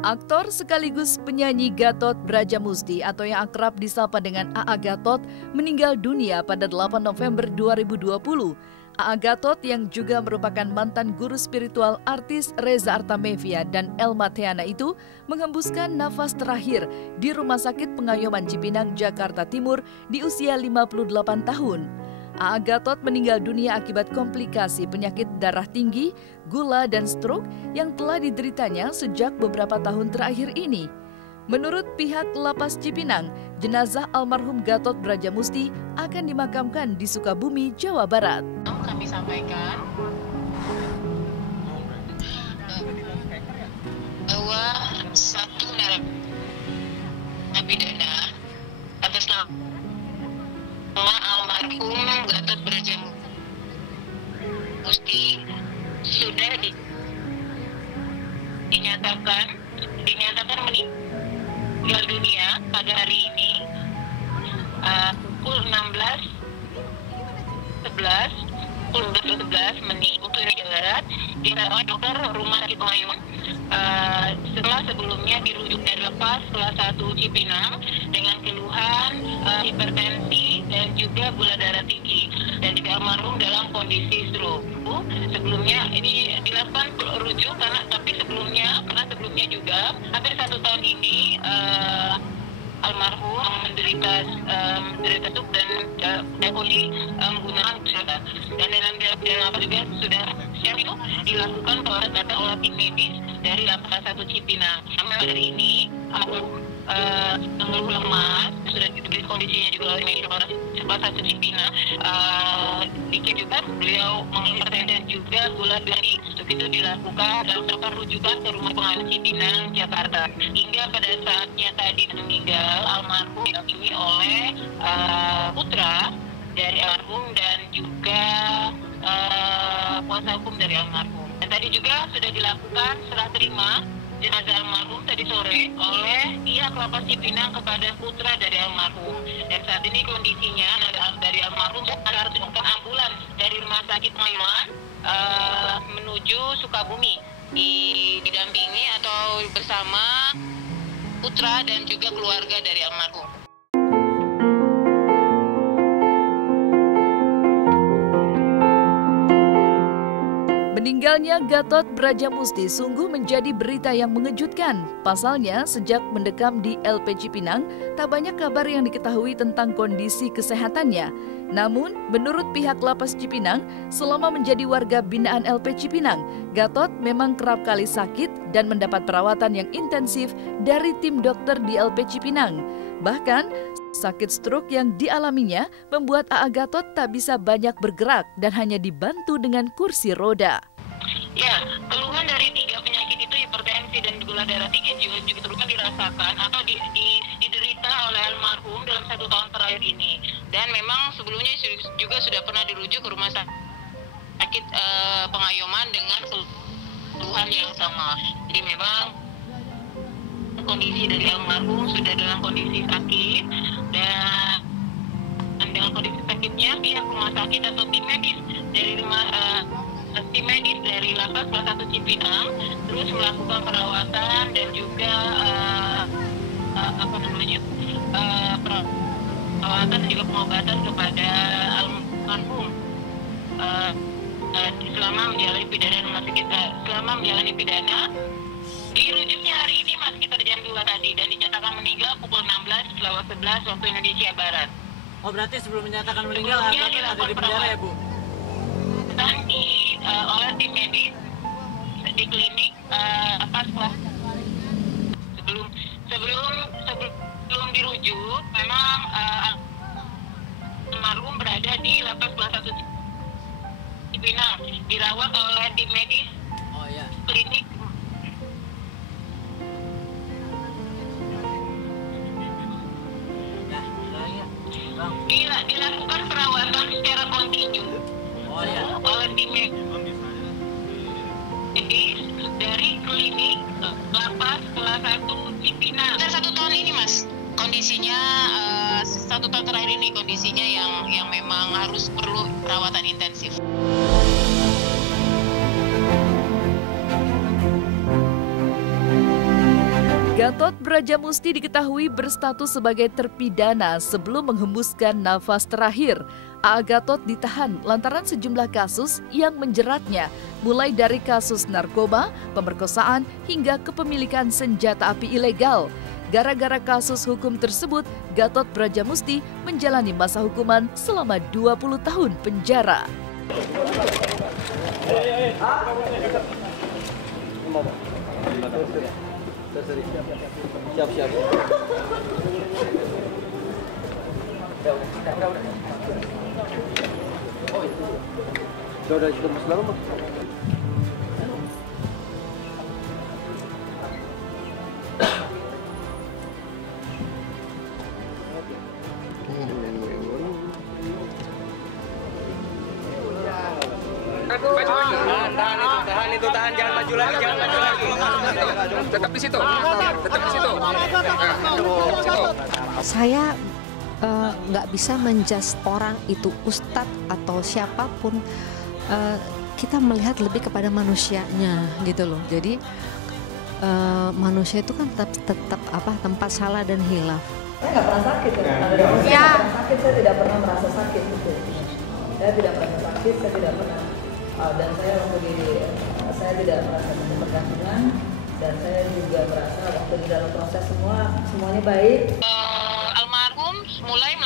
Aktor sekaligus penyanyi Gatot Brajamusti atau yang akrab disapa dengan A.A. Gatot meninggal dunia pada 8 November 2020. A.A. Gatot yang juga merupakan mantan guru spiritual artis Reza Artamevia dan Elma Theana itu menghembuskan nafas terakhir di Rumah Sakit Pengayoman Cipinang, Jakarta Timur di usia 58 tahun. A.A. Gatot meninggal dunia akibat komplikasi penyakit darah tinggi, gula, dan stroke yang telah dideritanya sejak beberapa tahun terakhir ini. Menurut pihak Lapas Cipinang, jenazah almarhum Gatot Brajamusti akan dimakamkan di Sukabumi, Jawa Barat. Kami sampaikan bahwa satu narapidana atas nama almarhum Gatot Brajamusti sudah dinyatakan meninggal dunia pada hari ini pukul 11 menit waktu Indonesia Barat dirawat dokter Rumah Sakit Pengayoman setelah sebelumnya dirujuk dari Lapas kelas 1 Cipinang dengan keluhan hipertensi dan juga gula darah tinggi dan juga almarhum dalam kondisi stroke. Sebelumnya ini dilakukan rujuk karena sebelumnya juga hampir 1 tahun ini almarhum menderita stroke dan poli menggunakan dan dalam apa juga sudah siap itu dilakukan olah tim medis dari Lapas 1 Cipinang. Sampai hari ini mengeluh lemas, sudah diberi kondisinya juga oleh medis Lapas 1 Cipinang. Dikit juga beliau mengeluh dan juga gula darah tinggi. Itu dilakukan dalam rujukan ke Rumah Pengayoman Cipinang, Jakarta. Hingga pada saatnya tadi meninggal, almarhum didampingi oleh putra dari almarhum dan juga kuasa hukum dari almarhum. Dan tadi juga sudah dilakukan serah terima jenazah almarhum tadi sore oleh pihak Lapas Cipinang kepada putra dari almarhum. Dan saat ini kondisinya dari almarhum harus menggunakan ambulans dari Rumah Sakit Pengayoman menuju Sukabumi didampingi atau bersama putra dan juga keluarga dari almarhum. Meninggalnya Gatot Brajamusti sungguh menjadi berita yang mengejutkan. Pasalnya, sejak mendekam di LP Cipinang, tak banyak kabar yang diketahui tentang kondisi kesehatannya. Namun, menurut pihak Lapas Cipinang, selama menjadi warga binaan LP Cipinang, Gatot memang kerap kali sakit dan mendapat perawatan yang intensif dari tim dokter di LP Cipinang. Bahkan, sakit stroke yang dialaminya membuat A.A. Gatot tak bisa banyak bergerak dan hanya dibantu dengan kursi roda. Ya, keluhan dari 3 penyakit itu, hipertensi dan gula darah tinggi juga terus dirasakan atau diderita oleh almarhum dalam 1 tahun terakhir ini. Dan memang sebelumnya juga sudah pernah dirujuk ke Rumah Sakit Pengayoman dengan keluhan yang sama. Jadi memang kondisi dari almarhum sudah dalam kondisi sakit dan dengan kondisi sakitnya pihak rumah sakit atau tim medis dari Lapas kelas 1 Cipinang terus melakukan perawatan dan juga perawatan dan juga pengobatan kepada almarhum selama menjalani pidana. Dirujuknya hari ini sekitar jam 2 tadi dan dinyatakan meninggal pukul 16:11 waktu Indonesia Barat. Oh, berarti sebelum menyatakan meninggal ada di penjara ya, Bu? Oleh tim medis di klinik kelas sebelum dirujuk memang almarhum berada di Lapas kelas 1 Cipinang dirawat oleh tim medis klinik dilakukan perawatan secara kontinu oleh tim medis dari klinik Lapas kelas 1 Cipinang. Sudah 1 tahun ini, Mas. Kondisinya 1 1 tahun terakhir ini kondisinya yang memang harus perlu perawatan intensif. Gatot Brajamusti diketahui berstatus sebagai terpidana sebelum menghembuskan nafas terakhir. A.A. Gatot ditahan lantaran sejumlah kasus yang menjeratnya, mulai dari kasus narkoba, pemerkosaan, hingga kepemilikan senjata api ilegal. Gara-gara kasus hukum tersebut, Gatot Brajamusti menjalani masa hukuman selama 20 tahun penjara. Siap. Sudah ditembus lama. Tahan, jangan maju lagi. Tetap di situ. Saya nggak bisa menjudge orang itu ustadz atau siapapun. Kita melihat lebih kepada manusianya gitu loh. Jadi manusia itu kan tetap tempat salah dan hilaf. Saya nggak pernah sakit Ya. Saya tidak pernah merasa sakit gitu. Saya tidak pernah sakit, saya tidak pernah. Dan saya waktu saya tidak merasa ketergantungan, dan saya juga merasa waktu di dalam proses semuanya baik. Almarhum mulai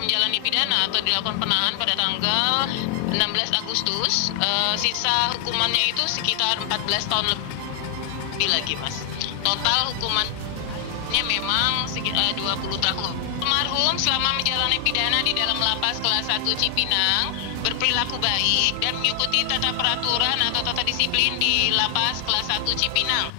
menjalani pidana atau dilakukan penahanan pada tanggal 16 Agustus. Sisa hukumannya itu sekitar 14 tahun lebih lagi, Mas. Total hukumannya memang sekitar 20 tahun. Almarhum selama menjalani pidana di dalam lapas kelas 1 Cipinang berperilaku baik dan mengikuti tata peraturan atau tata disiplin di lapas kelas 1 Cipinang.